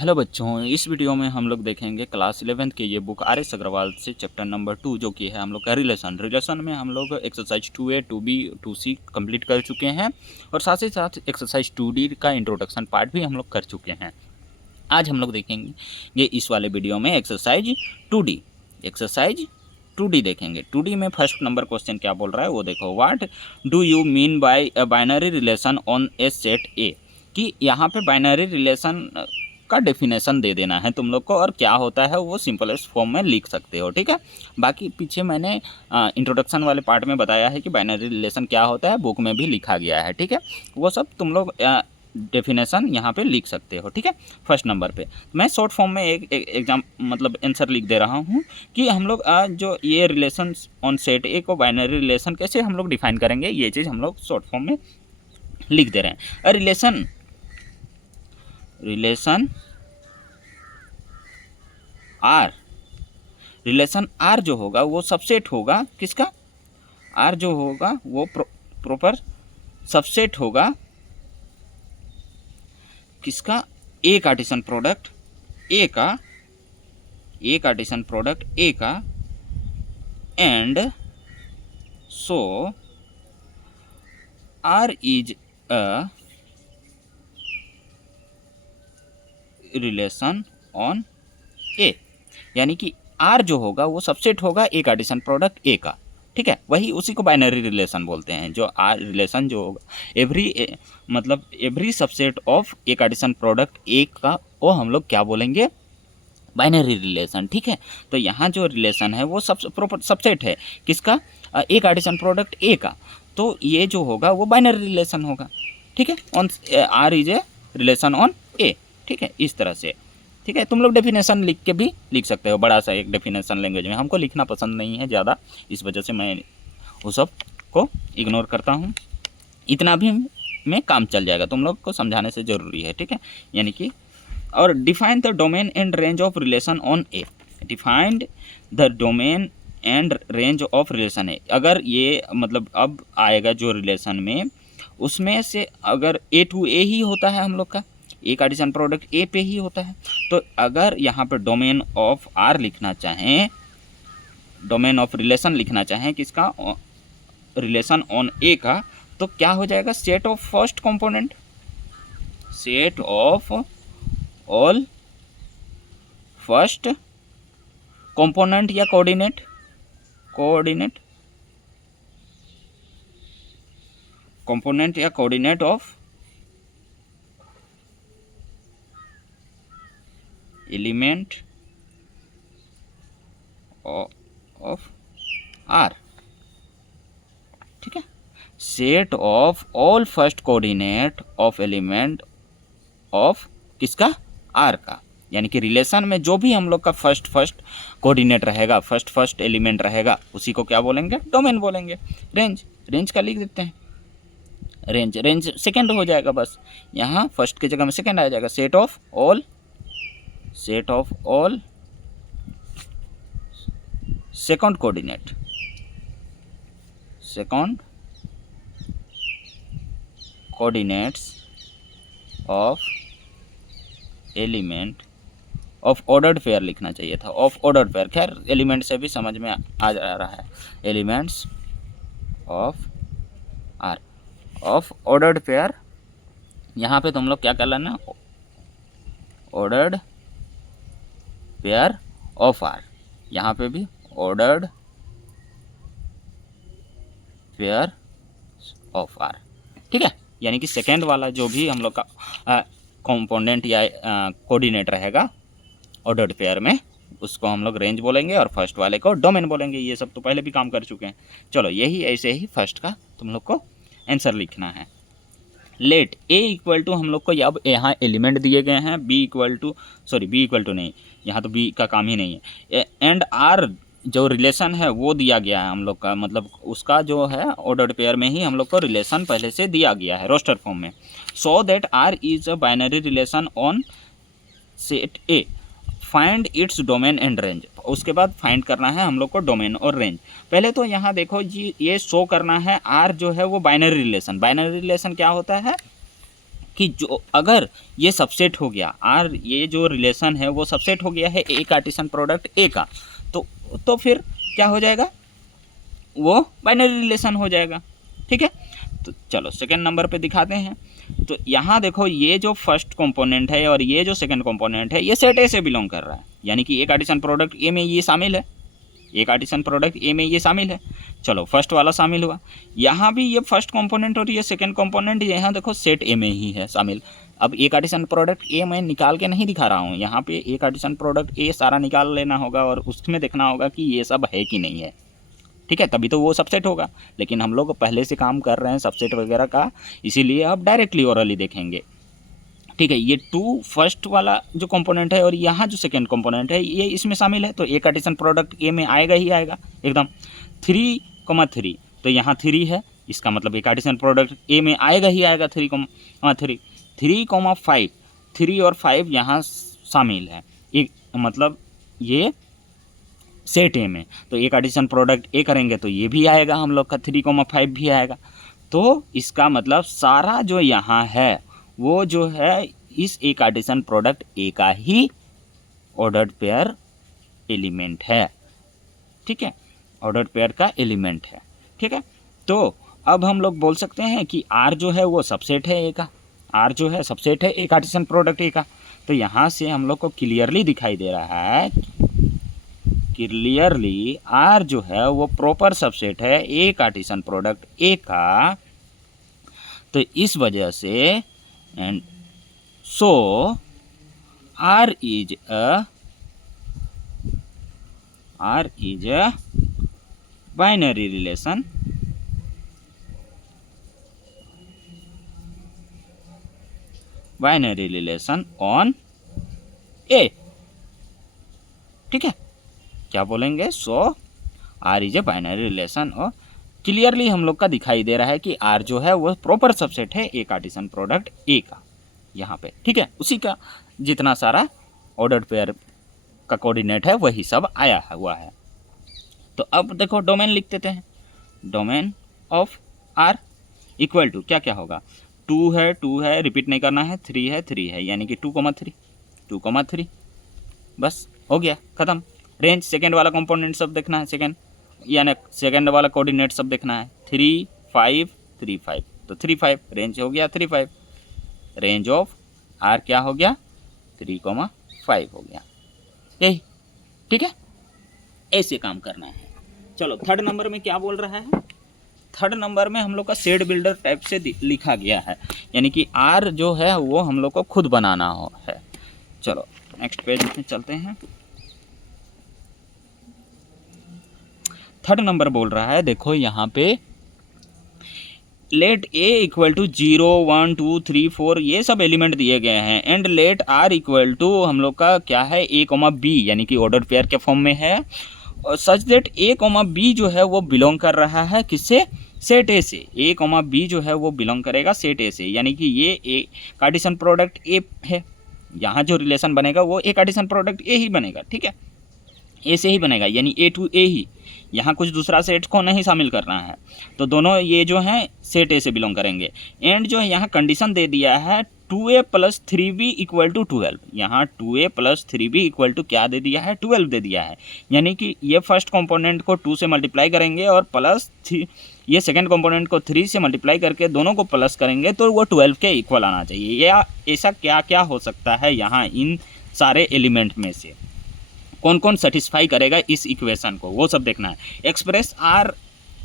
Hello बच्चों, इस video में हम लोग देखेंगे क्लास 11th के ये बुक आर एस अग्रवाल से चैप्टर नंबर 2 जो कि है हम लोग का रिलेशन में हम लोग exercise 2A 2B 2C complete कर चुके हैं और साथ ही साथ एक्सरसाइज 2D का इंट्रोडक्शन पार्ट भी हम लोग कर चुके हैं। आज हम लोग देखेंगे ये इस वाले वीडियो में एक्सरसाइज 2D देखेंगे। 2D में फर्स्ट नंबर क्वेश्चन क्या बोल रहा है वो देखो। What do you mean by a binary relation on a set ए, कि यहाँ पे बाइनरी रिलेशन का डेफिनेशन दे देना है तुम लोग को, और क्या होता है वो सिंपलेस्ट फॉर्म में लिख सकते हो, ठीक है। बाकी पीछे मैंने इंट्रोडक्शन वाले पार्ट में बताया है कि बाइनरी रिलेशन क्या होता है, बुक में भी लिखा गया है, ठीक है। वो सब तुम लोग डेफिनेशन यहाँ पे लिख सकते हो, ठीक है। फर्स्ट नंबर पे मैं शॉर्ट फॉर्म में एक एग्जाम मतलब आंसर लिख दे रहा हूँ कि हम लोग जो ये रिलेशन ऑन सेट ए को बाइनरी रिलेशन कैसे हम लोग डिफाइन करेंगे, ये चीज़ हम लोग शॉर्ट फॉर्म में लिख दे रहे हैं। रिलेशन आर जो होगा वो सबसेट होगा किसका, आर जो होगा वो प्रॉपर सबसेट होगा किसका, ए कार्टेशियन प्रोडक्ट ए का and so R is a relation on A, यानी कि आर जो होगा वो सबसेट होगा ए कार्टेशियन प्रोडक्ट ए का, ठीक है। वही उसी को बाइनरी रिलेशन बोलते हैं। जो आर रिलेशन जो होगा every subset of A Cartesian product A का, वो हम लोग क्या बोलेंगे, बाइनरी रिलेशन, ठीक है। तो यहाँ जो रिलेशन है वो प्रॉपर सबसेट है किसका, ए कार्टेशियन प्रोडक्ट ए का, तो ये जो होगा वो बाइनरी रिलेशन होगा, ठीक है। On R is a relation on A, ठीक है, इस तरह से, ठीक है। तुम लोग डेफिनेशन लिख के भी लिख सकते हो, बड़ा सा एक डेफिनेशन लैंग्वेज में। हमको लिखना पसंद नहीं है ज़्यादा, इस वजह से मैं उस सब को इग्नोर करता हूँ। इतना भी में काम चल जाएगा, तुम लोग को समझाने से ज़रूरी है, ठीक है। यानी कि और define the domain and range of relation on A, defined the domain and range of relation है। अगर ये मतलब अब आएगा जो रिलेशन में, उसमें से अगर ए टू ए ही होता है हम लोग का, ए कार्टेशियन प्रोडक्ट ए पे ही होता है, तो अगर यहाँ पर डोमेन ऑफ आर लिखना चाहें, डोमेन ऑफ रिलेशन लिखना चाहें किसका, रिलेशन ऑन ए का, तो क्या हो जाएगा, set of first component, set of all first component या कोऑर्डिनेट कंपोनेंट या coordinate of element of R, ठीक है। Set of all first coordinate of element of किसका, आर का, यानी कि रिलेशन में जो भी हम लोग का फर्स्ट कोऑर्डिनेट रहेगा, फर्स्ट एलिमेंट रहेगा, उसी को क्या बोलेंगे, डोमेन बोलेंगे। रेंज का लिख देते हैं, रेंज सेकंड हो जाएगा, बस यहाँ फर्स्ट की जगह में सेकंड आ जाएगा। Set of all second coordinates of element of ordered pair लिखना चाहिए था, ऑफ ऑर्डर्ड पेयर, खैर एलिमेंट से भी समझ में आ जा रहा है। Elements of R of ordered pair, यहाँ पे तुम लोग क्या कर लेना, ऑर्डर्ड पेयर ऑफ आर, यहाँ पे भी ऑर्डर्ड पेयर ऑफ आर, ठीक है। यानी कि सेकेंड वाला जो भी हम लोग का कंपोनेंट या कोऑर्डिनेट रहेगा ऑर्डर्ड पेयर में, उसको हम लोग रेंज बोलेंगे, और फर्स्ट वाले को डोमेन बोलेंगे। ये सब तो पहले भी काम कर चुके हैं। चलो यही ऐसे ही फर्स्ट का तुम लोग को आंसर लिखना है। लेट ए इक्वल टू, हम लोग को अब यहाँ एलिमेंट दिए गए हैं, बी इक्वल टू नहीं, यहाँ तो बी का काम ही नहीं है। एंड आर जो रिलेशन है वो दिया गया है हम लोग का, मतलब उसका जो है ऑर्डर्ड पेयर में ही हम लोग को रिलेशन पहले से दिया गया है रोस्टर फॉर्म में। So that R is a binary relation on set A, find its domain and range. उसके बाद फाइंड करना है हम लोग को डोमेन और रेंज। पहले तो यहाँ देखो जी, ये शो करना है आर जो है वो बाइनरी रिलेशन क्या होता है कि जो अगर ये सबसेट हो गया आर, ये जो रिलेशन है वो सबसेट हो गया है ए कार्टेशियन प्रोडक्ट ए का, तो फिर क्या हो जाएगा, वो बाइनरी रिलेशन हो जाएगा। ठीक है, तो चलो सेकेंड नंबर पे दिखाते हैं। तो यहाँ देखो ये जो फर्स्ट कंपोनेंट है और ये जो सेकंड कंपोनेंट है ये सेट ए से बिलोंग कर रहा है, यानी कि ए कार्टेशियन प्रोडक्ट ए में ये शामिल है, ए कार्टेशियन प्रोडक्ट ए में ये शामिल है। चलो फर्स्ट वाला शामिल हुआ, यहाँ भी ये फर्स्ट कंपोनेंट और ये सेकंड कंपोनेंट यहाँ देखो सेट ए में ही है शामिल। अब ए कार्टेशियन प्रोडक्ट ए मैं निकाल के नहीं दिखा रहा हूँ, यहाँ पे ए कार्टेशियन प्रोडक्ट ए सारा निकाल लेना होगा और उसमें देखना होगा कि ये सब है कि नहीं है। ठीक है, तभी तो वो सबसेट होगा, लेकिन हम लोग पहले से काम कर रहे हैं सबसेट वगैरह का, इसीलिए अब डायरेक्टली ओरली देखेंगे। ठीक है, ये टू फर्स्ट वाला जो कंपोनेंट है और यहाँ जो सेकंड कंपोनेंट है ये इसमें शामिल है, तो ए कार्टेशियन प्रोडक्ट ए में आएगा ही आएगा एकदम। 3,3 तो यहाँ 3 है, इसका मतलब ए कार्टेशियन प्रोडक्ट ए में आएगा ही आएगा 3,3। 3,5 3 और 5 यहाँ शामिल है, एक मतलब ये सेट ए में, तो ए कार्टेशियन प्रोडक्ट ए करेंगे तो ये भी आएगा हम लोग का 3,5 भी आएगा। तो इसका मतलब सारा जो यहाँ है वो जो है इस ए कार्टेशियन प्रोडक्ट ए का ही ऑर्डर्ड पेयर एलिमेंट है। ठीक है, ऑर्डर्ड पेयर का एलिमेंट है। ठीक है, तो अब हम लोग बोल सकते हैं कि आर जो है वो सबसेट है ए का, आर जो है सबसेट है ए कार्टेशियन प्रोडक्ट ए का। तो यहाँ से हम लोग को क्लियरली दिखाई दे रहा है, क्लियरली आर जो है वो प्रॉपर सबसेट है ए कार्टेशियन प्रोडक्ट ए का। तो इस वजह से and so R is a binary relation, binary relation on A. ठीक है, क्या बोलेंगे, so R is a binary relation. और क्लियरली हम लोग का दिखाई दे रहा है कि आर जो है वो प्रॉपर सबसेट है ए कार्टेशियन प्रोडक्ट ए का यहाँ पे। ठीक है, उसी का जितना सारा ऑर्डर्ड पेयर का कोऑर्डिनेट है वही सब आया हुआ है। तो अब देखो डोमेन लिख देते हैं, domain of R equal to क्या क्या होगा, 2 है, रिपीट नहीं करना है, 3 है, यानी कि 2,3 बस हो गया ख़त्म। रेंज सेकेंड वाला कंपोनेंट सब देखना है, सेकेंड यानी सेकेंड वाला कोऑर्डिनेट सब देखना है, 3, 5, 3, 5, तो 3, 5 रेंज हो गया 3, 5। रेंज ऑफ आर क्या हो गया, 3,5 हो गया, यही। ठीक है, ऐसे काम करना है। चलो थर्ड नंबर में क्या बोल रहा है, थर्ड नंबर में हम लोग का सेट बिल्डर टाइप से लिखा गया है, यानी कि आर जो है वो हम लोग को खुद बनाना हो है। चलो नेक्स्ट पेज में चलते हैं। थर्ड नंबर बोल रहा है, देखो यहाँ पे लेट ए इक्वल टू 0, 1, 2, 3, 4 ये सब एलिमेंट दिए गए हैं, and let R equal to हम लोग का क्या है ए कॉमा बी, यानी कि ऑर्डर पेयर के फॉर्म में है, और such that A comma B जो है वो बिलोंग कर रहा है किससे, सेट ए से। ए कॉमा बी जो है वो बिलोंग करेगा सेट ए से, यानी कि ये ए कार्टेशियन प्रोडक्ट ए है, यहाँ जो रिलेशन बनेगा वो ए कार्टेशियन प्रोडक्ट ए ही बनेगा। ठीक है, ए से ही बनेगा, यानी ए टू ए ही, यहाँ कुछ दूसरा सेट को नहीं शामिल करना है। तो दोनों ये जो हैं सेट ए से बिलोंग करेंगे। एंड जो है यहाँ कंडीशन दे दिया है 2a + 3b = 12, यहाँ 2a + 3b = क्या दे दिया है, 12 दे दिया है, यानी कि ये फर्स्ट कंपोनेंट को 2 से मल्टीप्लाई करेंगे और प्लस ये सेकंड कंपोनेंट को 3 से मल्टीप्लाई करके दोनों को प्लस करेंगे तो वो 12 के इक्वल आना चाहिए। या ऐसा क्या क्या हो सकता है यहाँ इन सारे एलिमेंट में से कौन कौन सेटिस्फाई करेगा इस इक्वेशन को, वो सब देखना है। Express R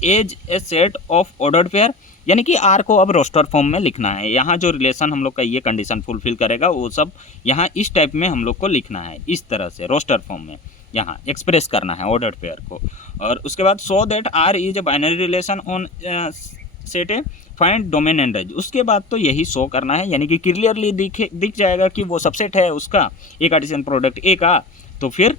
as a set of ordered pair, यानी कि आर को अब रोस्टर फॉर्म में लिखना है। यहाँ जो रिलेशन हम लोग का ये कंडीशन फुलफिल करेगा वो सब यहाँ इस टाइप में हम लोग को लिखना है, इस तरह से रोस्टर फॉर्म में यहाँ एक्सप्रेस करना है ऑर्डर्ड पेयर को। और उसके बाद so that R is a binary relation on set A, find domain and range, उसके बाद तो यही शो करना है, यानी कि क्लियरली दिख जाएगा कि वो सबसेट है उसका ए कार्टेशियन प्रोडक्ट ए का। तो फिर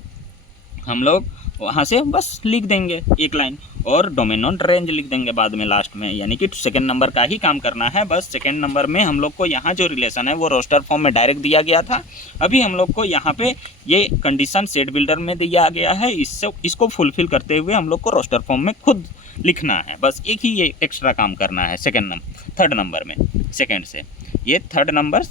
हम लोग वहाँ से बस लिख देंगे एक लाइन और डोमेन और रेंज लिख देंगे बाद में लास्ट में, यानी कि सेकंड नंबर का ही काम करना है। बस सेकंड नंबर में हम लोग को यहाँ जो रिलेशन है वो रोस्टर फॉर्म में डायरेक्ट दिया गया था, अभी हम लोग को यहाँ पे ये कंडीशन सेट बिल्डर में दिया गया है, इसको फुलफिल करते हुए हम लोग को रोस्टर फॉर्म में खुद लिखना है। बस एक ही ये एक्स्ट्रा काम करना है थर्ड नंबर में सेकेंड से। ये थर्ड नंबर।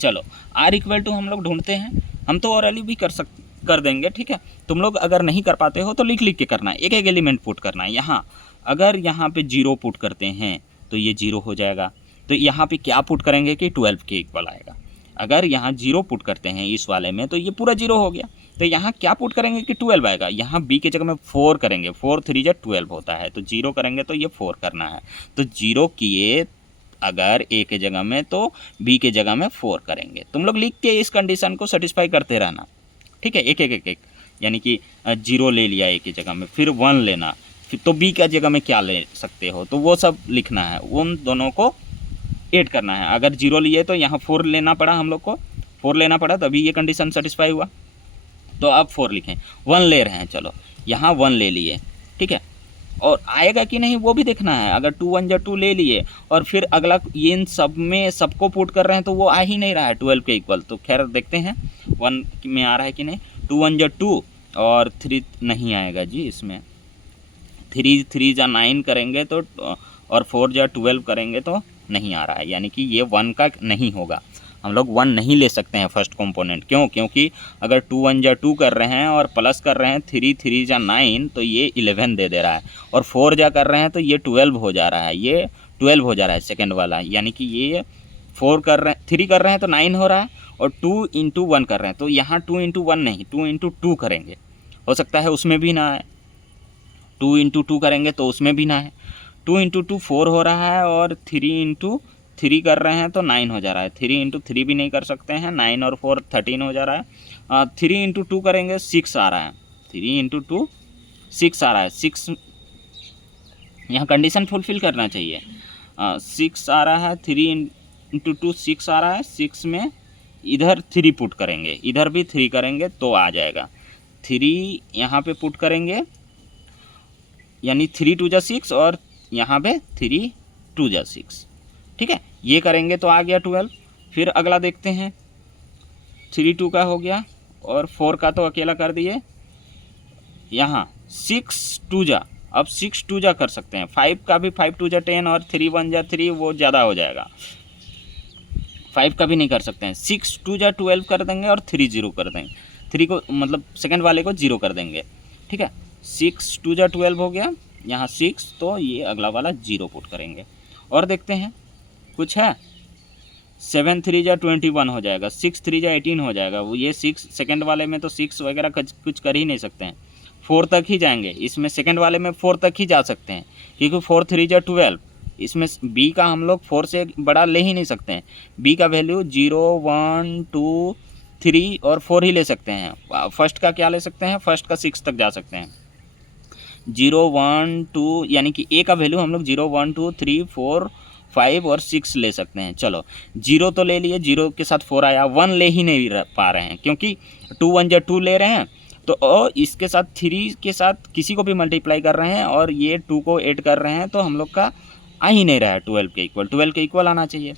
चलो आर इक्वल टू हम लोग ढूंढते हैं, हम तो ओरली भी कर देंगे, ठीक है। तुम लोग अगर नहीं कर पाते हो तो लिख लिख के करना है, एक एक एलिमेंट पुट करना है। यहाँ अगर यहाँ पे 0 पुट करते हैं तो ये 0 हो जाएगा, तो यहाँ पे क्या पुट करेंगे कि 12 के इक्वल आएगा। अगर यहाँ 0 पुट करते हैं इस वाले में तो ये पूरा 0 हो गया, तो यहाँ क्या पुट करेंगे कि 12 आएगा। यहाँ b के जगह में 4 करेंगे, 4 3 जा 12 होता है, तो 0 करेंगे तो ये 4 करना है, तो 0 किए अगर a के जगह में तो b के जगह में 4 करेंगे। तुम लोग लिख के इस कंडीशन को सेटिस्फाई करते रहना, ठीक है। एक एक एक एक यानी कि 0 ले लिया a की जगह में, फिर 1 लेना, फिर तो b की जगह में क्या ले सकते हो तो वो सब लिखना है, उन दोनों को ऐड करना है। अगर 0 लिए तो यहाँ 4 लेना पड़ा, हम लोग को 4 लेना पड़ा, तभी ये कंडीशन सेटिस्फाई हुआ, तो अब 4 लिखें। 1 ले रहे हैं, चलो यहाँ 1 ले लिए, ठीक है, और आएगा कि नहीं वो भी देखना है। अगर 2 1 जा 2 ले लिए और फिर अगला ये इन सब में सबको पुट कर रहे हैं तो वो आ ही नहीं रहा है 12 के इक्वल, तो खैर देखते हैं 1 में आ रहा है कि नहीं। 2 1 जा 2 और 3 नहीं आएगा जी, इसमें 3 3 जा 9 करेंगे तो, और 4 जा 12 करेंगे तो नहीं आ रहा है, यानी कि ये 1 का नहीं होगा। हम लोग 1 नहीं ले सकते हैं फर्स्ट कंपोनेंट, क्यों? क्योंकि अगर 2 1 जा 2 कर रहे हैं और प्लस कर रहे हैं 3 3 जा 9 तो ये 11 दे रहा है, और 4 जा कर रहे हैं तो ये 12 हो जा रहा है, ये 12 हो जा रहा है सेकेंड वाला, यानी कि ये 4 कर रहे हैं 3 कर रहे हैं तो 9 हो रहा है, और 2 × 1 कर रहे हैं तो यहाँ 2 × 1 नहीं 2 × 2 करेंगे, हो सकता है उसमें भी ना आए। 2 × 2 करेंगे तो उसमें भी ना है। 2 × 2 4 हो रहा है, और 3 × 3 कर रहे हैं तो 9 हो जा रहा है। 3 × 3 भी नहीं कर सकते हैं, 9 और 4 13 हो जा रहा है। 3 × 2 करेंगे 6 आ रहा है, 3 × 2 6 आ रहा है, 6 यहाँ कंडीशन फुलफिल करना चाहिए। 6 आ रहा है, 3 × 2 6 आ रहा है, 6 में इधर 3 पुट करेंगे, इधर भी 3 करेंगे तो आ जाएगा। 3 यहाँ पे पुट करेंगे, यानी 3 2 जा 6 और यहाँ पे 3 2 जा 6, ठीक है, ये करेंगे तो आ गया 12। फिर अगला देखते हैं, 3 2 का हो गया और 4 का तो अकेला कर दिए। यहाँ 6 2 जा, अब 6 2 जा कर सकते हैं, 5 का भी 5 2 जा 10 और 3 1 जा 3, वो ज़्यादा हो जाएगा, 5 का भी नहीं कर सकते हैं। 6 2 जा 12 कर देंगे और 3 0 कर देंगे, 3 को मतलब सेकंड वाले को 0 कर देंगे, ठीक है। 6 2 जा 12 हो गया, यहाँ 6 तो ये अगला वाला 0 पुट करेंगे। और देखते हैं कुछ है, 7 3 जा 21 हो जाएगा, 6 3 जा 18 हो जाएगा, वो ये 6 सेकंड वाले में तो 6 वगैरह कुछ कर ही नहीं सकते हैं, 4 तक ही जाएंगे, इसमें सेकंड वाले में 4 तक ही जा सकते हैं, क्योंकि 4 3 जा 12, इसमें b का हम लोग 4 से बड़ा ले ही नहीं सकते हैं, b का वैल्यू 0 1 2 3 और 4 ही ले सकते हैं। फर्स्ट का क्या ले सकते हैं, फर्स्ट का 6 तक जा सकते हैं, 0 1 2, यानी कि a का वैल्यू हम लोग 0 1 2 3 4 5 और 6 ले सकते हैं। चलो 0 तो ले लिए, 0 के साथ 4 आया, 1 ले ही नहीं पा रहे हैं क्योंकि 2 1 जा 2 ले रहे हैं, तो और इसके साथ 3 के साथ किसी को भी मल्टीप्लाई कर रहे हैं और ये 2 को ऐड कर रहे हैं, तो हम लोग का आ ही नहीं रहा है 12 के इक्वल, 12 के इक्वल आना चाहिए।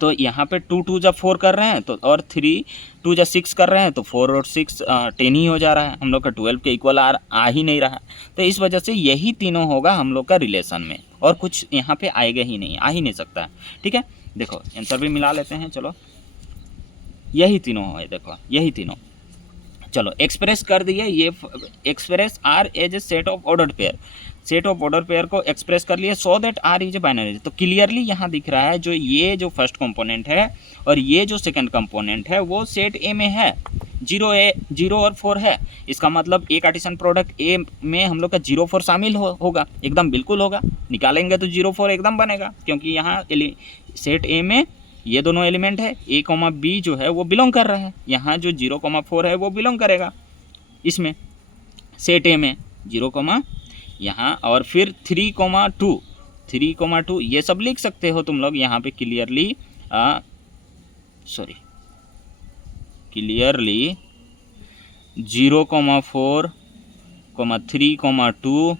तो यहाँ पे 2 2 जा 4 कर रहे हैं तो, और 3 2 जा 6 कर रहे हैं तो 4 और 6 10 ही हो जा रहा है, हम लोग का 12 के इक्वल आ ही नहीं रहा है। तो इस वजह से यही तीनों होगा हम लोग का रिलेशन में, और कुछ यहाँ पे आएगा ही नहीं, आ ही नहीं सकता है, ठीक है। देखो आंसर भी मिला लेते हैं, चलो यही तीनों है, देखो यही तीनों, चलो एक्सप्रेस कर दिए, ये express R as a set of order pair, set of order pair को एक्सप्रेस कर लिए, so that R is a binary. तो क्लियरली यहाँ दिख रहा है जो ये जो फर्स्ट कंपोनेंट है और ये जो सेकंड कंपोनेंट है वो सेट ए में है, 0 और 4 है, इसका मतलब ए कार्टेशियन प्रोडक्ट ए में हम लोग का 0 4 शामिल होगा, एकदम बिल्कुल होगा, निकालेंगे तो 0 4 एकदम बनेगा, क्योंकि यहाँ सेट ए में ये दोनों एलिमेंट है, a b जो है वो बिलोंग कर रहा है, यहाँ जो 0 4 है वो बिलोंग करेगा इसमें सेट ए में 0, यहाँ और फिर 3 2 ये सब लिख सकते हो तुम लोग यहाँ पे क्लियरली, क्लियरली 0 4 3 2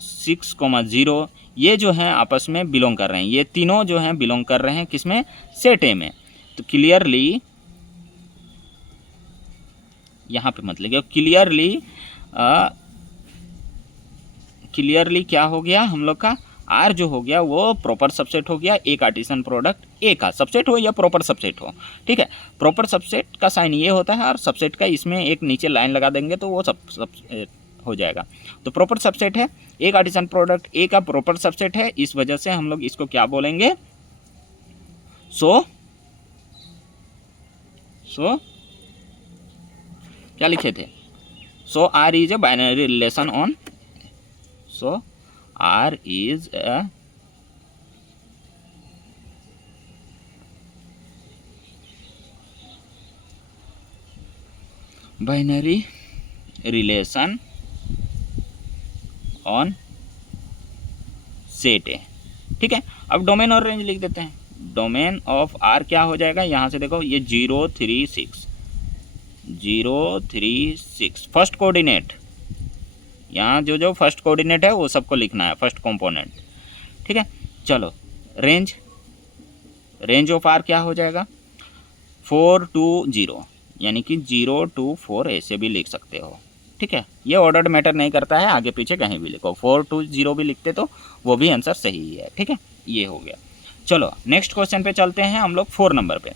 6 0 ये जो हैं आपस में बिलोंग कर रहे हैं, ये तीनों जो हैं बिलोंग कर रहे हैं किसमें, सेट ए में। तो क्लियरली यहाँ पे मत लिखिए, क्लियरली क्या हो गया हम लोग का, आर जो हो गया वो प्रॉपर सबसेट हो गया ए कार्टेशियन प्रोडक्ट ए का, सबसेट हो या प्रॉपर सबसेट हो, ठीक है। प्रॉपर सबसेट का साइन ये होता है और सबसेट का इसमें एक नीचे लाइन लगा देंगे तो वो सब हो जाएगा। तो प्रॉपर सबसेट है ए कार्टेशियन प्रोडक्ट ए का, प्रॉपर सबसेट है, इस वजह से हम लोग इसको क्या बोलेंगे, सो क्या लिखे थे, so R is a binary relation on, so R is a binary relation on set है, ठीक है। अब डोमेन और रेंज लिख देते हैं। डोमेन ऑफ आर क्या हो जाएगा, यहाँ से देखो ये 036 फर्स्ट कोऑर्डिनेट, यहाँ जो फर्स्ट कोऑर्डिनेट है वो सबको लिखना है, फर्स्ट कंपोनेंट, ठीक है। चलो रेंज ऑफ आर क्या हो जाएगा 4 to 0, यानी कि 0 to 4 ऐसे भी लिख सकते हो, ठीक है। ये ऑर्डर मैटर नहीं करता है, आगे पीछे कहीं भी लिखो, 4 to 0 भी लिखते तो वो भी आंसर सही है, ठीक है। ये हो गया। चलो नेक्स्ट क्वेश्चन पे चलते हैं हम लोग 4 नंबर पे।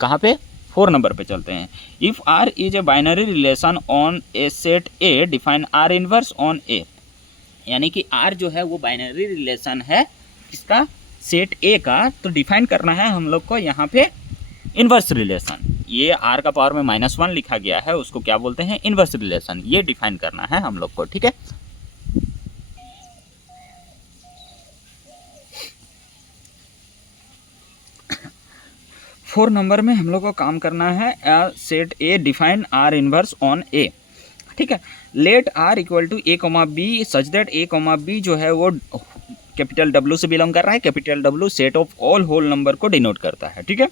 कहाँ पे, 4 नंबर पे चलते हैं। If R is a binary relation on a set A, define R inverse on A, यानी कि आर जो है वो बाइनरी रिलेशन है इसका सेट ए का, तो डिफाइन करना है हम लोग को यहाँ पे इनवर्स रिलेशन। ये आर का पावर में -1 लिखा गया है, उसको क्या बोलते हैं, इनवर्स रिलेशन, ये डिफाइन करना है हम लोग को, ठीक है। 4 नंबर में हम लोग को काम करना है set A define R inverse on A, ठीक है। Let R equal to A comma B such that A comma B जो है वो कैपिटल डब्ल्यू से बिलोंग कर रहा है। Capital W set of all whole number को डिनोट करता है, ठीक है।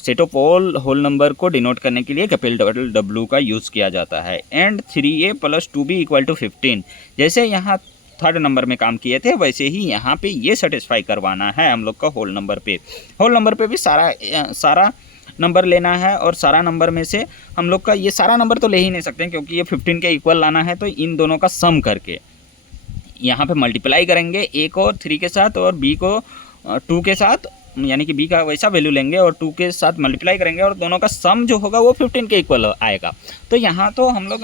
Set of all whole number को डिनोट करने के लिए कैपिटल डब्ल्यू का यूज़ किया जाता है। And 3a + 2b equal to 15, जैसे यहाँ 3rd नंबर में काम किए थे वैसे ही यहाँ पे ये सेटिस्फाई करवाना है हम लोग का होल नंबर पे। होल नंबर पे भी सारा नंबर लेना है, और सारा नंबर में से हम लोग का ये सारा नंबर तो ले ही नहीं सकते क्योंकि ये 15 के इक्वल लाना है, तो इन दोनों का सम करके यहाँ पे मल्टीप्लाई करेंगे, ए को 3 के साथ और बी को 2 के साथ, यानी कि बी का वैसा वैल्यू लेंगे और 2 के साथ मल्टीप्लाई करेंगे और दोनों का सम जो होगा वो 15 के इक्वल आएगा। तो यहाँ तो हम लोग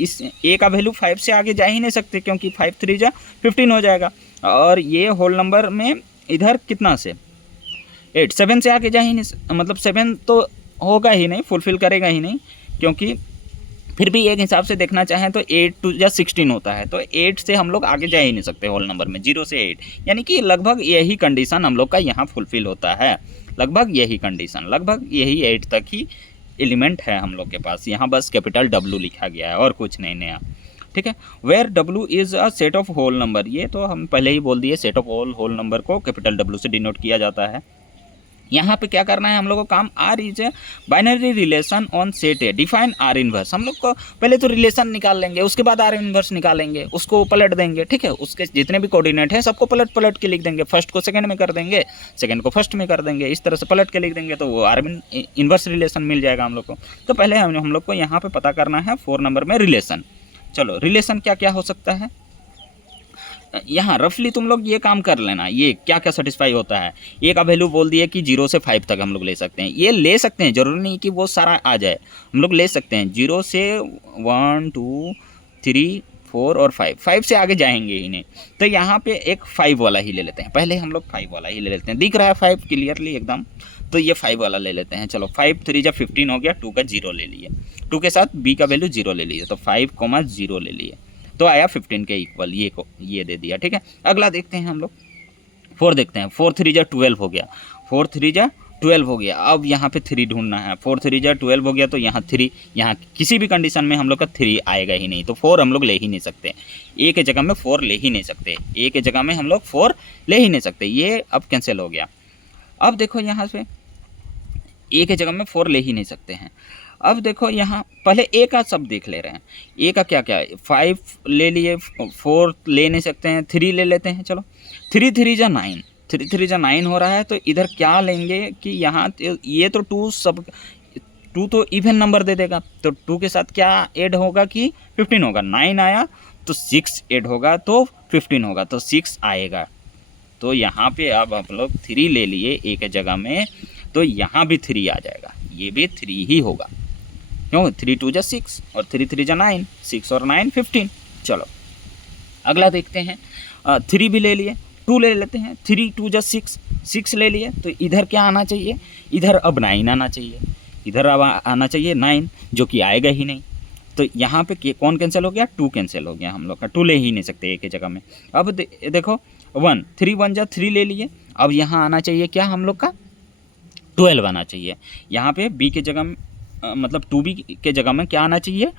इस ए का वैल्यू 5 से आगे जा ही नहीं सकते क्योंकि 5 3 जा 15 हो जाएगा, और ये होल नंबर में इधर कितना से 8 7 से आगे जा ही नहीं, मतलब 7 तो होगा ही नहीं, फुलफिल करेगा ही नहीं, क्योंकि फिर भी एक हिसाब से देखना चाहें तो 8 2 या 16 होता है, तो 8 से हम लोग आगे जा ही नहीं सकते होल नंबर में, 0 से 8, यानी कि लगभग यही कंडीशन हम लोग का यहाँ फुलफिल होता है, लगभग यही कंडीशन, लगभग यही 8 तक ही एलिमेंट है हम लोग के पास। यहाँ बस कैपिटल W लिखा गया है और कुछ नहीं नया, ठीक है। Where W is a set of whole number, ये तो हम पहले ही बोल दिए, set of all whole number को कैपिटल W से डिनोट किया जाता है। यहाँ पे क्या करना है हम लोग को काम, R is a binary relation on set A, define R inverse. हम लोग को पहले तो रिलेशन निकाल लेंगे, उसके बाद आर इनवर्स निकालेंगे, उसको पलट देंगे, ठीक है। उसके जितने भी कोऑर्डिनेट हैं सबको पलट के लिख देंगे, फर्स्ट को सेकंड में कर देंगे, सेकंड को फर्स्ट में कर देंगे, इस तरह से पलट के लिख देंगे, तो वो आर इनवर्स रिलेशन मिल जाएगा हम लोग को। तो पहले हम लोग को यहाँ पर पता करना है 4 नंबर में रिलेशन। चलो रिलेशन क्या क्या हो सकता है, यहाँ रफली तुम लोग ये काम कर लेना, ये क्या क्या सेटिस्फाई होता है। ए का वैल्यू बोल दिए कि 0 से 5 तक हम लोग ले सकते हैं, ये ले सकते हैं, जरूरी नहीं कि वो सारा आ जाए, हम लोग ले सकते हैं 0 से 1 2 3 4 और 5 से आगे जाएंगे ही नहीं। तो यहाँ पे एक 5 वाला ही ले लेते हैं, पहले हम लोग 5 वाला ही ले लेते हैं, दिख रहा है 5 क्लियरली एकदम, तो ये 5 वाला ले लेते हैं। चलो 5 3 जा 15 हो गया, 2 का 0 ले लिए, 2 के साथ b का वैल्यू 0 ले लिए, तो 5,0 ले लिए, तो आया 15 के इक्वल, ये दे दिया, ठीक है। अगला देखते हैं हम लोग 4 देखते हैं, 4 3 जा 12 हो गया, 4 3 जा 12 हो गया। अब यहाँ पे 3 ढूंढना है, 4 3 जा 12 हो गया, तो यहाँ 3, यहाँ किसी भी कंडीशन में हम लोग का 3 आएगा ही नहीं, तो 4 हम लोग ले ही नहीं सकते, ए के जगह में 4 ले ही नहीं सकते, ए के जगह में हम लोग 4 ले ही नहीं सकते, ये अब कैंसिल हो गया। अब देखो यहाँ से ए के जगह में 4 ले ही नहीं सकते हैं। अब देखो यहाँ पहले ए का सब देख ले रहे हैं, ए का क्या क्या है, 5 ले लिए, 4 ले नहीं सकते हैं, 3 ले लेते हैं। चलो 3 3 जा 9, 3 3 जा 9 हो रहा है, तो इधर क्या लेंगे कि यहाँ ये तो 2 तो इवन नंबर दे देगा, तो 2 के साथ क्या ऐड होगा कि 15 होगा, 9 आया तो 6 ऐड होगा तो 15 होगा, तो 6 आएगा, तो यहाँ पे अब हम लोग 3 ले लिए ए के जगह में, तो यहाँ भी 3 आ जाएगा, ये भी 3 ही होगा। क्यों? 3 2 जा 6 और 3 3 जा 9, 6 और 9 15। चलो अगला देखते हैं। 3 भी ले लिए, 2 ले लेते हैं। 3 2 जा 6, 6 ले लिए, तो इधर क्या आना चाहिए? इधर अब 9 आना चाहिए, इधर अब आना चाहिए 9, जो कि आएगा ही नहीं। तो यहाँ पे कौन कैंसिल हो गया? 2 कैंसिल हो गया हम लोग का, 2 ले ही नहीं सकते एक ही जगह में। अब देखो 1 3 1 जा 3 ले लिए, अब यहाँ आना चाहिए क्या हम लोग का? 12 आना चाहिए। यहाँ पे बी के जगह में मतलब 2b के जगह में क्या आना चाहिए?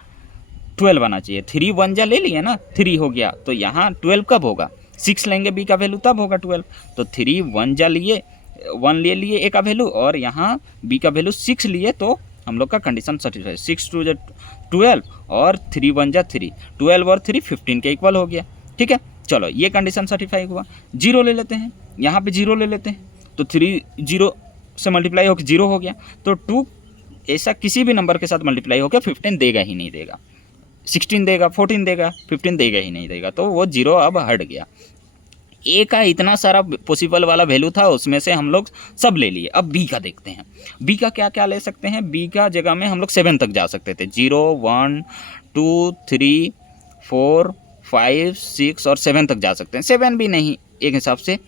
12 आना चाहिए। 3 1 जा ले लिए ना, 3 हो गया, तो यहाँ 12 कब होगा? 6 लेंगे बी का वैल्यू तब होगा 12। तो 3 1 जा लिए, 1 ले लिए ए का वैल्यू, और यहाँ बी का वैल्यू 6 लिए, तो हम लोग का कंडीशन सेटिस्फाई। 6 2 जा 12 और 3 1 जा 3, 12 और 3 15 के इक्वल हो गया। ठीक है, चलो ये कंडीशन सेटिस्फाई हुआ। 0 ले लेते हैं, यहाँ पे 0 ले लेते हैं, तो 3 0 से मल्टीप्लाई होकर 0 हो गया। तो 2 ऐसा किसी भी नंबर के साथ मल्टीप्लाई होकर 15 देगा ही नहीं देगा, 16 देगा, 14 देगा, 15 देगा ही नहीं देगा, तो वो 0 अब हट गया। ए का इतना सारा पॉसिबल वाला वैल्यू था, उसमें से हम लोग सब ले लिए। अब बी का देखते हैं, बी का क्या क्या ले सकते हैं? बी का जगह में हम लोग 7 तक जा सकते थे। 0 1 2 3 4 5 6 और 7 तक जा सकते हैं। 7 भी नहीं, एक हिसाब से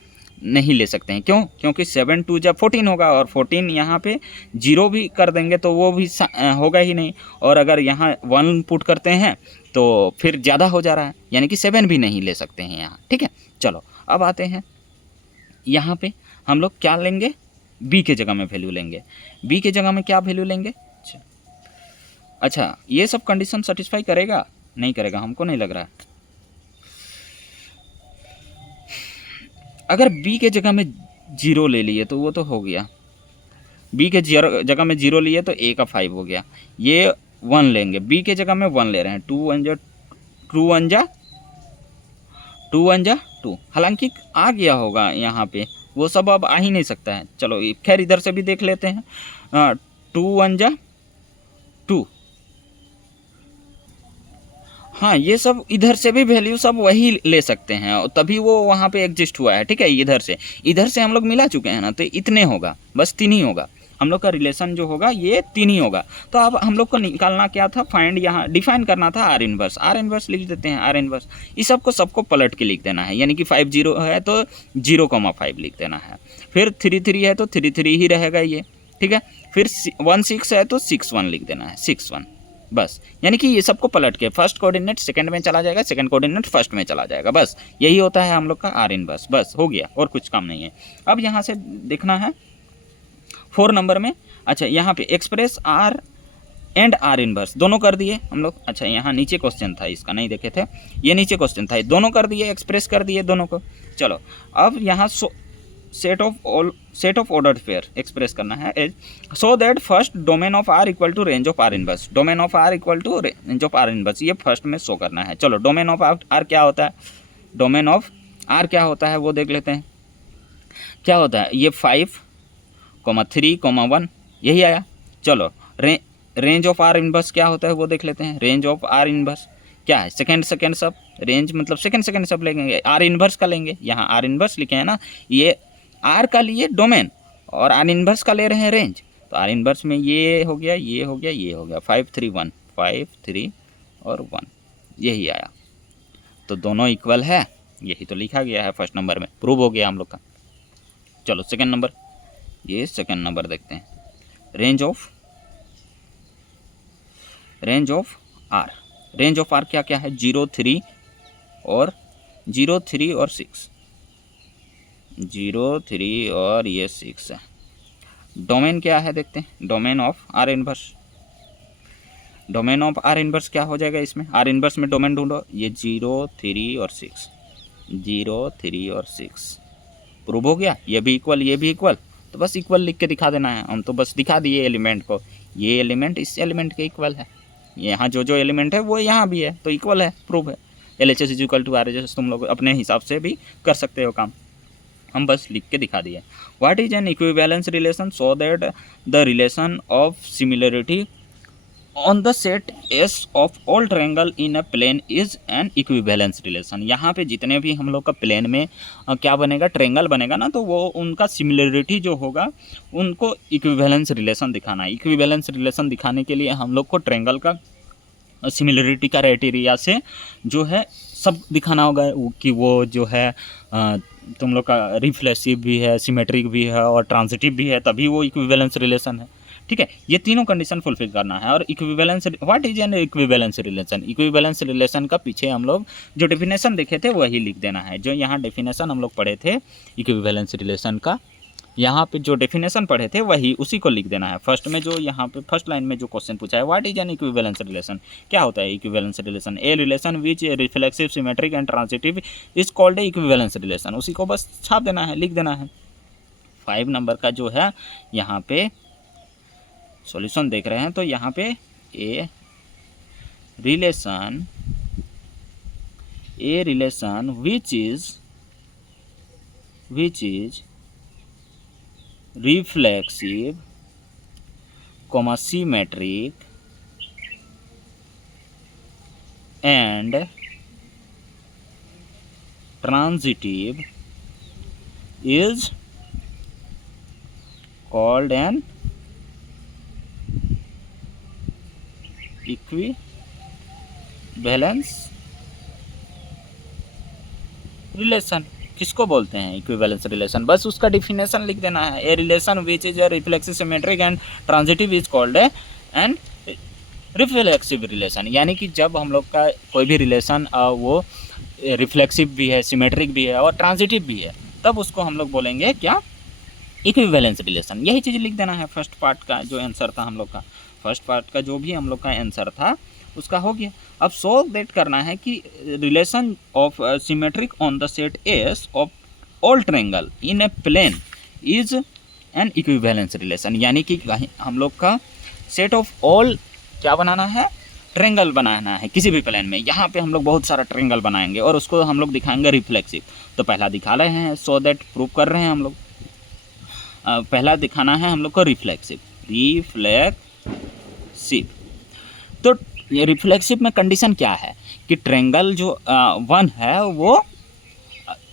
नहीं ले सकते हैं। क्यों? क्योंकि 7 2 जब 14 होगा, और 14 यहाँ पे 0 भी कर देंगे तो वो भी होगा ही नहीं, और अगर यहाँ 1 पुट करते हैं तो फिर ज़्यादा हो जा रहा है, यानी कि 7 भी नहीं ले सकते हैं यहाँ। ठीक है, चलो अब आते हैं यहाँ पे हम लोग क्या लेंगे? बी के जगह में वैल्यू लेंगे। बी के जगह में क्या वैल्यू लेंगे? अच्छा, ये सब कंडीशन सेटिस्फाई करेगा? नहीं करेगा, हमको नहीं लग रहा है। अगर बी के जगह में 0 ले लिए तो वो तो हो गया, बी के जगह में 0 लिए तो ए का 5 हो गया। ये 1 लेंगे, बी के जगह में 1 ले रहे हैं, 2 1 जा 2, हालांकि आ गया होगा यहाँ पे, वो सब अब आ ही नहीं सकता है। चलो खैर इधर से भी देख लेते हैं। 2 1 जा 2, हाँ ये सब इधर से भी वैल्यू सब वही ले सकते हैं, तभी वो वहाँ पे एग्जिस्ट हुआ है। ठीक है, इधर से हम लोग मिला चुके हैं ना, तो इतने होगा, बस 3 ही होगा हम लोग का रिलेशन जो होगा, ये 3 ही होगा। तो अब हम लोग को निकालना क्या था? फाइंड, यहाँ डिफाइन करना था आर इनवर्स लिख देते हैं। आर इनवर्स इस सबको पलट के लिख देना है, यानी कि 5 0 है तो 0,5 लिख देना है। फिर 3 3 है तो 3 3 ही रहेगा ये। ठीक है, फिर 1 6 है तो 6 1 लिख देना है, 6 1 बस। यानी कि ये सबको पलट के फर्स्ट कोऑर्डिनेट सेकंड में चला जाएगा, सेकंड कोऑर्डिनेट फर्स्ट में चला जाएगा, बस यही होता है हम लोग का आर इनवर्स। बस हो गया, और कुछ काम नहीं है। अब यहाँ से देखना है 4 नंबर में। अच्छा, यहाँ पे express are and are inverse दोनों कर दिए हम लोग। अच्छा, यहाँ नीचे क्वेश्चन था, इसका नहीं देखे थे, ये नीचे क्वेश्चन था, दोनों कर दिए, एक्सप्रेस कर दिए दोनों को। चलो अब यहाँ set of ordered pair express करना है as so that first domain of R equal to range of R inverse. Domain of R equal to range of R inverse, ये फर्स्ट में शो करना है। चलो डोमेन ऑफ आर क्या होता है? डोमेन ऑफ आर क्या होता है वो देख लेते हैं। क्या होता है? ये 5 3 1 यही आया। चलो रेंज ऑफ आर इनवर्स क्या होता है वो देख लेते हैं। रेंज ऑफ आर इनवर्स क्या है? सेकेंड सब, रेंज मतलब सेकेंड सब लेंगे, आर इनवर्स का लेंगे। यहाँ आर इनवर्स लिखे हैं ना, ये आर का लिए डोमेन और आर इनवर्स का ले रहे हैं रेंज। तो आर इनवर्स में ये हो गया, ये हो गया, ये हो गया, 5 3 1, 5 3 और 1 यही आया। तो दोनों इक्वल है, यही तो लिखा गया है फर्स्ट नंबर में, प्रूव हो गया हम लोग का। चलो सेकेंड नंबर, ये सेकेंड नंबर देखते हैं। रेंज ऑफ आर क्या क्या है? 0 3 और 0 3 और 6, 0 3 और ये 6 है। डोमेन क्या है देखते हैं। डोमेन ऑफ आर इनवर्स क्या हो जाएगा इसमें? आर इनवर्स में डोमेन ढूंढो, ये 0 3 और 6, 0 3 और 6 प्रूव हो गया। ये भी इक्वल, ये भी इक्वल, तो बस इक्वल लिख के दिखा देना है। हम तो बस दिखा दिए एलिमेंट को, ये एलिमेंट इस एलिमेंट के इक्वल है, यहाँ जो एलिमेंट है वो यहाँ भी है, तो इक्वल है, प्रूव है। LHS is equal to RHS तुम लोग अपने हिसाब से भी कर सकते हो काम, हम बस लिख के दिखा दिए। What is an equivalence relation? So that the relation of similarity on the set S of all triangle in a plane is an equivalence relation. यहाँ पे जितने भी हम लोग का प्लेन में क्या बनेगा, ट्रायंगल बनेगा ना, तो वो उनका सिमिलरिटी जो होगा उनको इक्विवेलेंस रिलेशन दिखाना है। इक्विवेलेंस रिलेशन दिखाने के लिए हम लोग को ट्रायंगल का सिमिलरिटी क्राइटेरिया से जो है सब दिखाना होगा कि वो जो है तुम लोग का रिफ्लेक्सिव भी है, सिमेट्रिक भी है और ट्रांजिटिव भी है, तभी वो इक्विवेलेंस रिलेशन है। ठीक है, ये तीनों कंडीशन फुलफिल करना है। और equivalence, what is an equivalence relation? Equivalence relation का पीछे हम लोग जो डेफिनेशन देखे थे वही लिख देना है। जो यहाँ डेफिनेशन हम लोग पढ़े थे इक्विवेलेंस रिलेशन का, यहाँ पे जो डेफिनेशन पढ़े थे वही उसी को लिख देना है। फर्स्ट में जो यहाँ पे फर्स्ट लाइन में जो क्वेश्चन पूछा है, what is an equivalence relation, क्या होता है equivalence relation? A relation which reflexive, symmetric and transitive is called a equivalence relation. उसी को बस छाप देना है, लिख देना है। 5 नंबर का जो है यहाँ पे सॉल्यूशन देख रहे हैं, तो यहाँ पे a relation which is reflexive, symmetric and transitive is called an equivalence relation। किसको बोलते हैं इक्विवेलेंस रिलेशन? बस उसका डिफिनेशन लिख देना है। A relation which is a reflexive, symmetric and transitive is called and reflexive relation. यानी कि जब हम लोग का कोई भी रिलेशन वो रिफ्लेक्सिव भी है, सिमेट्रिक भी है और ट्रांजिटिव भी है, तब उसको हम लोग बोलेंगे क्या, इक्विवेलेंस रिलेशन। यही चीज़ लिख देना है। फर्स्ट पार्ट का जो आंसर था हम लोग का, फर्स्ट पार्ट का जो भी हम लोग का आंसर था उसका हो गया। अब सो दैट करना है कि relation of symmetric on the set S of all triangle in a plane is an equivalence relation. यानी कि हम लोग का सेट ऑफ ऑल क्या बनाना है, ट्रायंगल बनाना है किसी भी प्लेन में। यहाँ पे हम लोग बहुत सारा ट्रायंगल बनाएंगे और उसको हम लोग दिखाएंगे रिफ्लेक्सिव। तो पहला दिखा रहे हैं, सो दैट प्रूव कर रहे हैं हम लोग। पहला दिखाना है हम लोग को रिफ्लेक्सिव। तो ये रिफ्लेक्सिव में कंडीशन क्या है कि ट्रायंगल जो 1 है वो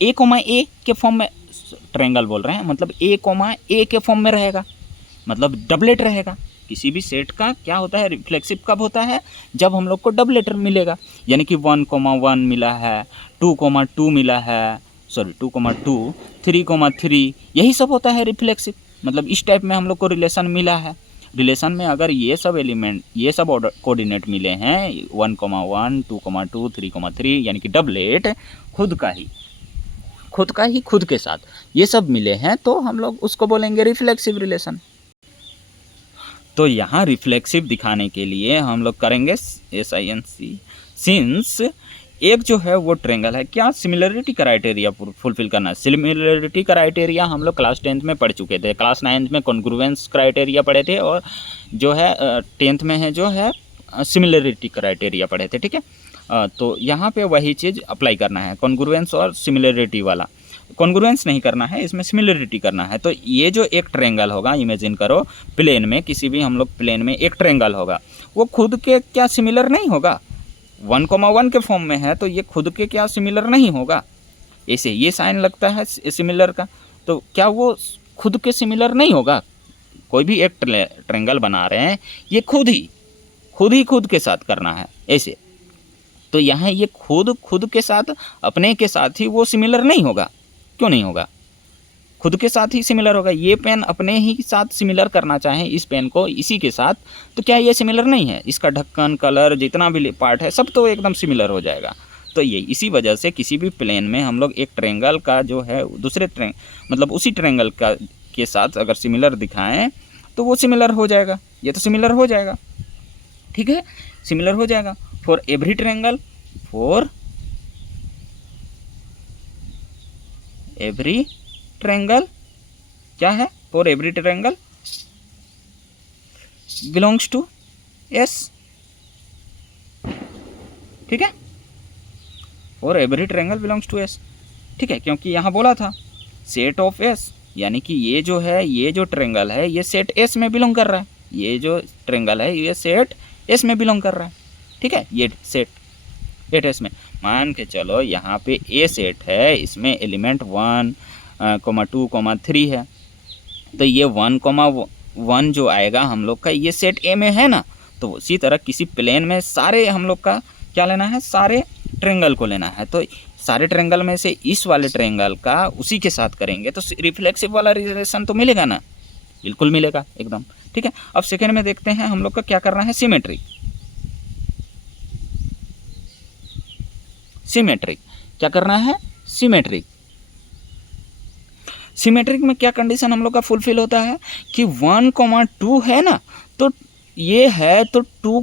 ए के फॉर्म में, ट्रायंगल बोल रहे हैं मतलब ए के फॉर्म में रहेगा, मतलब डबलेट रहेगा। किसी भी सेट का क्या होता है, रिफ्लेक्सिव कब होता है, जब हम लोग को डबलेट मिलेगा। यानी कि 1,1 मिला है, 2,2 मिला है, 2,2, 3,3, यही सब होता है रिफ्लेक्सिव। मतलब इस टाइप में हम लोग को रिलेशन मिला है। रिलेशन में अगर ये सब एलिमेंट, ये सब कोऑर्डिनेट मिले हैं 1,1, 2,2, 3,3, यानी कि डबलेट खुद के साथ ये सब मिले हैं, तो हम लोग उसको बोलेंगे रिफ्लेक्सिव रिलेशन। तो यहाँ रिफ्लेक्सिव दिखाने के लिए हम लोग करेंगे SINC, सिंस एक जो है वो ट्रायंगल है, क्या सिमिलरिटी क्राइटेरिया फुलफिल करना है। सिमिलरिटी क्राइटेरिया हम लोग क्लास 10th में पढ़ चुके थे, क्लास 9th में कॉन्ग्रुएंस क्राइटेरिया पढ़े थे, और जो है 10th में है जो है सिमिलरिटी क्राइटेरिया पढ़े थे। ठीक है, तो यहाँ पे वही चीज़ अप्लाई करना है, कॉन्ग्रुएंस और सिमिलरिटी वाला। कॉन्ग्रुएंस नहीं करना है, इसमें सिमिलरिटी करना है। तो ये जो एक ट्रायंगल होगा, इमेजिन करो प्लेन में, किसी भी हम लोग प्लेन में एक ट्रायंगल होगा, वो खुद के क्या सिमिलर नहीं होगा। 1,1 के फॉर्म में है तो ये खुद के क्या सिमिलर नहीं होगा। ऐसे ये साइन लगता है सिमिलर का, तो क्या वो खुद के सिमिलर नहीं होगा। कोई भी एक ट्रायंगल बना रहे हैं, ये खुद के साथ करना है ऐसे। तो यहाँ ये खुद के साथ, अपने के साथ ही वो सिमिलर नहीं होगा। क्यों नहीं होगा, खुद के साथ ही सिमिलर होगा। ये पेन अपने ही साथ सिमिलर करना चाहें इस पेन को इसी के साथ, तो क्या ये सिमिलर नहीं है। इसका ढक्कन, कलर, जितना भी पार्ट है सब तो एकदम सिमिलर हो जाएगा। तो ये इसी वजह से किसी भी प्लेन में हम लोग एक ट्रायंगल का जो है दूसरे मतलब उसी ट्रायंगल का के साथ अगर सिमिलर दिखाएं तो वो सिमिलर हो जाएगा। ये तो सिमिलर हो जाएगा, ठीक है, सिमिलर हो जाएगा for every triangle, for every triangle क्या है, for every triangle belongs to S. ठीक है, for every triangle belongs to S. ठीक है, क्योंकि यहाँ बोला था सेट ऑफ एस, यानी कि ये जो है, ये जो ट्रायंगल है ये सेट एस में बिलोंग कर रहा है। ये जो ट्रायंगल है ये सेट एस में बिलोंग कर रहा है, ठीक है। ये सेट एस में मान के चलो यहाँ पे ए सेट है, इसमें एलिमेंट 1, 2, 3 है, तो ये 1, जो आएगा हम लोग का ये सेट ए में है ना। तो उसी तरह किसी प्लेन में सारे हम लोग का क्या लेना है, सारे ट्रायंगल को लेना है। तो सारे ट्रायंगल में से इस वाले ट्रायंगल का उसी के साथ करेंगे तो रिफ्लेक्सिव वाला रिलेशन तो मिलेगा ना, बिल्कुल मिलेगा एकदम, ठीक है। अब सेकेंड में देखते हैं हम लोग का क्या करना है, सिमेट्रिक क्या करना है, सिमेट्रिक में क्या कंडीशन हम लोग का फुलफिल होता है कि 1, 2 है ना, तो ये है तो 2,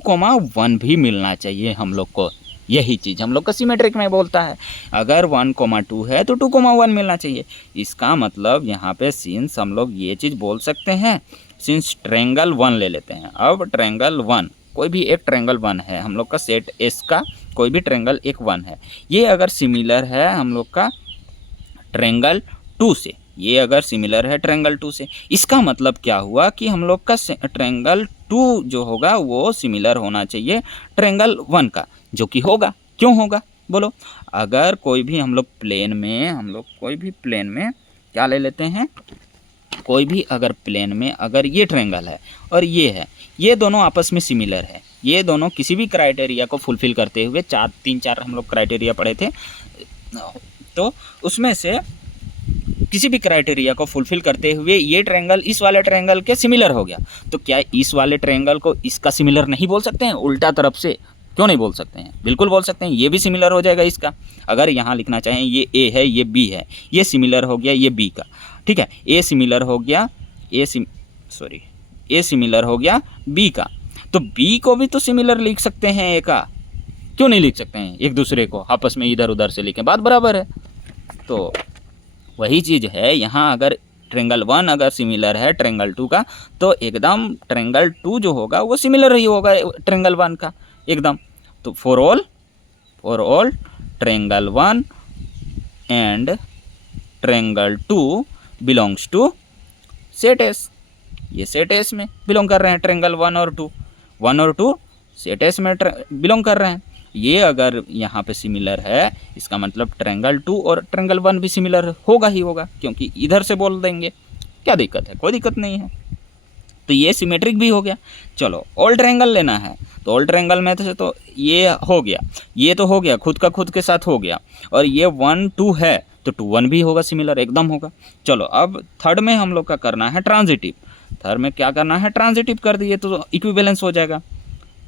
1 भी मिलना चाहिए हम लोग को। यही चीज़ हम लोग का सिमेट्रिक में बोलता है, अगर 1, 2 है तो 2, 1 मिलना चाहिए। इसका मतलब यहाँ पे सिंस हम लोग ये चीज़ बोल सकते हैं, सिंस ट्रायंगल 1 ले लेते हैं। अब ट्रायंगल 1, कोई भी एक ट्रायंगल 1 है हम लोग का, सेट एस का कोई भी ट्रायंगल एक 1 है, ये अगर सिमिलर है हम लोग का ट्रायंगल 2 से, ये अगर सिमिलर है ट्रायंगल 2 से, इसका मतलब क्या हुआ कि हम लोग का ट्रायंगल 2 जो होगा वो सिमिलर होना चाहिए ट्रायंगल 1 का, जो कि होगा। क्यों होगा बोलो, अगर कोई भी हम लोग प्लेन में क्या ले लेते हैं, कोई भी अगर प्लेन में अगर ये ट्रायंगल है और ये है, ये दोनों आपस में सिमिलर है, ये दोनों किसी भी क्राइटेरिया को फुलफिल करते हुए 3-4 हम लोग क्राइटेरिया पढ़े थे, तो उसमें से किसी भी क्राइटेरिया को फुलफिल करते हुए ये ट्रायंगल इस वाले ट्रायंगल के सिमिलर हो गया, तो क्या इस वाले ट्रायंगल को इसका सिमिलर नहीं बोल सकते हैं, उल्टा तरफ से क्यों नहीं बोल सकते हैं, बिल्कुल बोल सकते हैं, ये भी सिमिलर हो जाएगा इसका। अगर यहाँ लिखना चाहें ये ए है ये बी है, ये सिमिलर हो गया ये बी का, ठीक है, ए सिमिलर हो गया ए सिमिलर हो गया बी का, तो बी को भी तो सिमिलर लिख सकते हैं ए का, क्यों नहीं लिख सकते हैं, एक दूसरे को आपस में इधर उधर से लिखें, बात बराबर है। तो वही चीज़ है यहाँ, अगर ट्रायंगल 1 अगर सिमिलर है ट्रायंगल 2 का, तो एकदम ट्रायंगल 2 जो होगा वो सिमिलर ही होगा ट्रायंगल 1 का एकदम। तो for all triangle 1 and triangle 2 belongs to set S, ये सेट एस में बिलोंग कर रहे हैं ट्रायंगल 1 और 2 सेट एस में बिलोंग कर रहे हैं। ये अगर यहाँ पे सिमिलर है, इसका मतलब ट्रायंगल 2 और ट्रायंगल 1 भी सिमिलर होगा ही होगा, क्योंकि इधर से बोल देंगे, क्या दिक्कत है, कोई दिक्कत नहीं है। तो ये सिमेट्रिक भी हो गया। चलो ऑल ट्रायंगल लेना है, तो ऑल ट्रायंगल में तो ये हो गया, ये तो हो गया खुद का खुद के साथ हो गया, और ये 1, 2 है तो 2, 1 भी होगा, सिमिलर एकदम होगा। चलो अब थर्ड में हम लोग का करना है ट्रांजिटिव, थर्ड में क्या करना है, ट्रांजिटिव कर दिए तो इक्विवेलेंस हो जाएगा,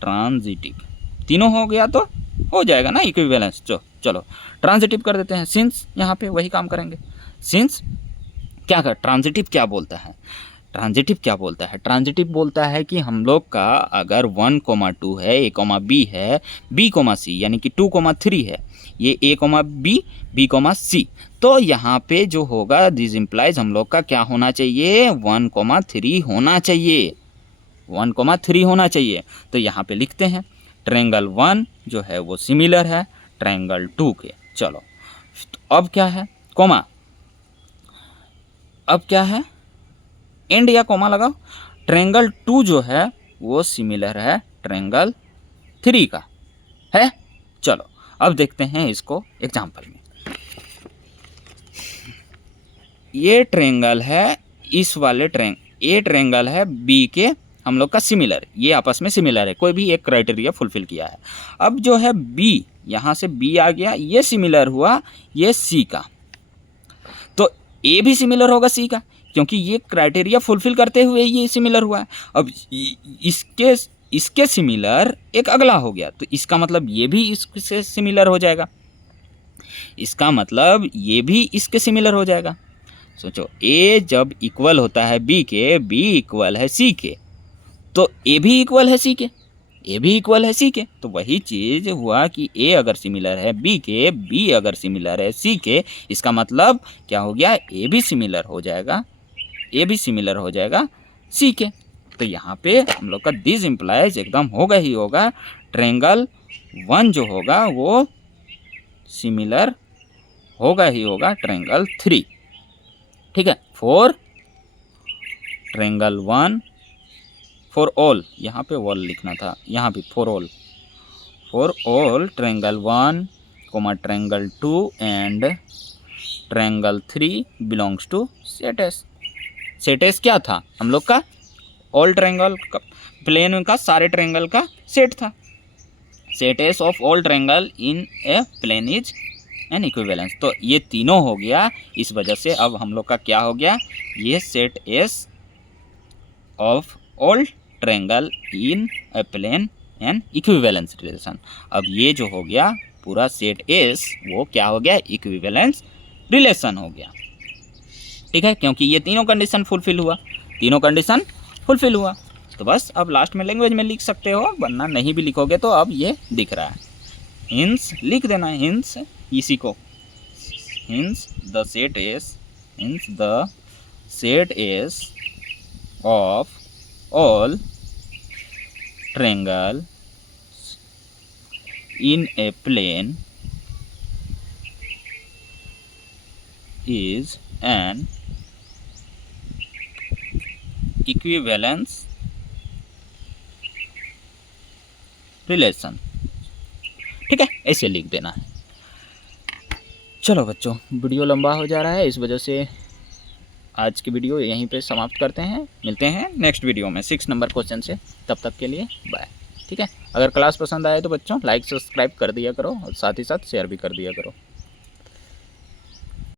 ट्रांजिटिव तीनों हो गया तो हो जाएगा ना इक्विवेलेंस। चलो ट्रांजिटिव कर देते हैं, सिंस यहाँ पे वही काम करेंगे, सिंस ट्रांजिटिव क्या बोलता है, ट्रांजिटिव बोलता है कि हम लोग का अगर 1, 2 है, ए, बी है, बी, सी यानी कि 2, 3 है, ये ए, बी, सी, तो यहाँ पे जो होगा दिस इम्प्लाइज हम लोग का क्या होना चाहिए, 1, 3 होना चाहिए, 1, 3 होना चाहिए। तो यहाँ पे लिखते हैं ट्रायंगल 1 जो है वो सिमिलर है ट्रायंगल 2 के। चलो तो अब क्या है, अब क्या है, एंड या कोमा लगाओ, ट्रायंगल 2 जो है वो सिमिलर है ट्रायंगल 3 का है। चलो अब देखते हैं इसको एग्जाम्पल में, ये ट्रायंगल है, इस वाले ए ट्रायंगल है बी के हम लोग का सिमिलर, ये आपस में सिमिलर है, कोई भी एक क्राइटेरिया फुलफिल किया है। अब जो है बी, यहाँ से बी आ गया, ये सिमिलर हुआ ये सी का, तो ए भी सिमिलर होगा सी का, क्योंकि ये क्राइटेरिया फुलफिल करते हुए ये सिमिलर हुआ है। अब इसके सिमिलर एक अगला हो गया, तो इसका मतलब ये भी इससे सिमिलर हो जाएगा, इसका मतलब ये भी इसके सिमिलर हो जाएगा। सोचो ए जब इक्वल होता है बी के, बी इक्वल है सी के, तो ए भी इक्वल है सी के, ए भी इक्वल है सी के, तो वही चीज़ हुआ कि ए अगर सिमिलर है बी के, बी अगर सिमिलर है सी के, इसका मतलब क्या हो गया, ए भी सिमिलर हो जाएगा, ए भी सिमिलर हो जाएगा सी के। तो यहाँ पे हम लोग का दिस इम्प्लाइज एकदम होगा ही होगा, ट्रायंगल 1 जो होगा वो सिमिलर होगा ही होगा ट्रायंगल 3, ठीक है। फॉर ट्रायंगल 1 फॉर ऑल, यहाँ पे ऑल लिखना था, यहाँ भी for all triangle 1, triangle 2 and triangle 3 belongs to set S. Set S क्या था हम लोग का? ऑल ट्रायंगल का, प्लेन का सारे ट्रायंगल का सेट था। Set S of all triangle in a plane is an equivalence. तो ये तीनों हो गया, इस वजह से अब हम लोग का क्या हो गया, ये set S of all triangle in a plane an equivalence relation. अब ये जो हो गया पूरा सेट एस, वो क्या हो गया, इक्विवेलेंस रिलेशन हो गया। ठीक है, क्योंकि ये तीनों कंडीशन फुलफिल हुआ, तीनों कंडीशन फुलफिल हुआ। तो बस अब लास्ट में लैंग्वेज में लिख सकते हो, वरना नहीं भी लिखोगे तो अब ये दिख रहा है। हिंस लिख देना, हिंस इसी को, hence the set S of all triangle in a plane is an equivalence relation। ठीक है, ऐसे लिख देना है। चलो बच्चों, वीडियो लंबा हो जा रहा है, इस वजह से आज की वीडियो यहीं पे समाप्त करते हैं। मिलते हैं नेक्स्ट वीडियो में 6 नंबर क्वेश्चन से। तब तक के लिए बाय। ठीक है, अगर क्लास पसंद आए तो बच्चों लाइक सब्सक्राइब कर दिया करो और साथ ही साथ शेयर भी कर दिया करो।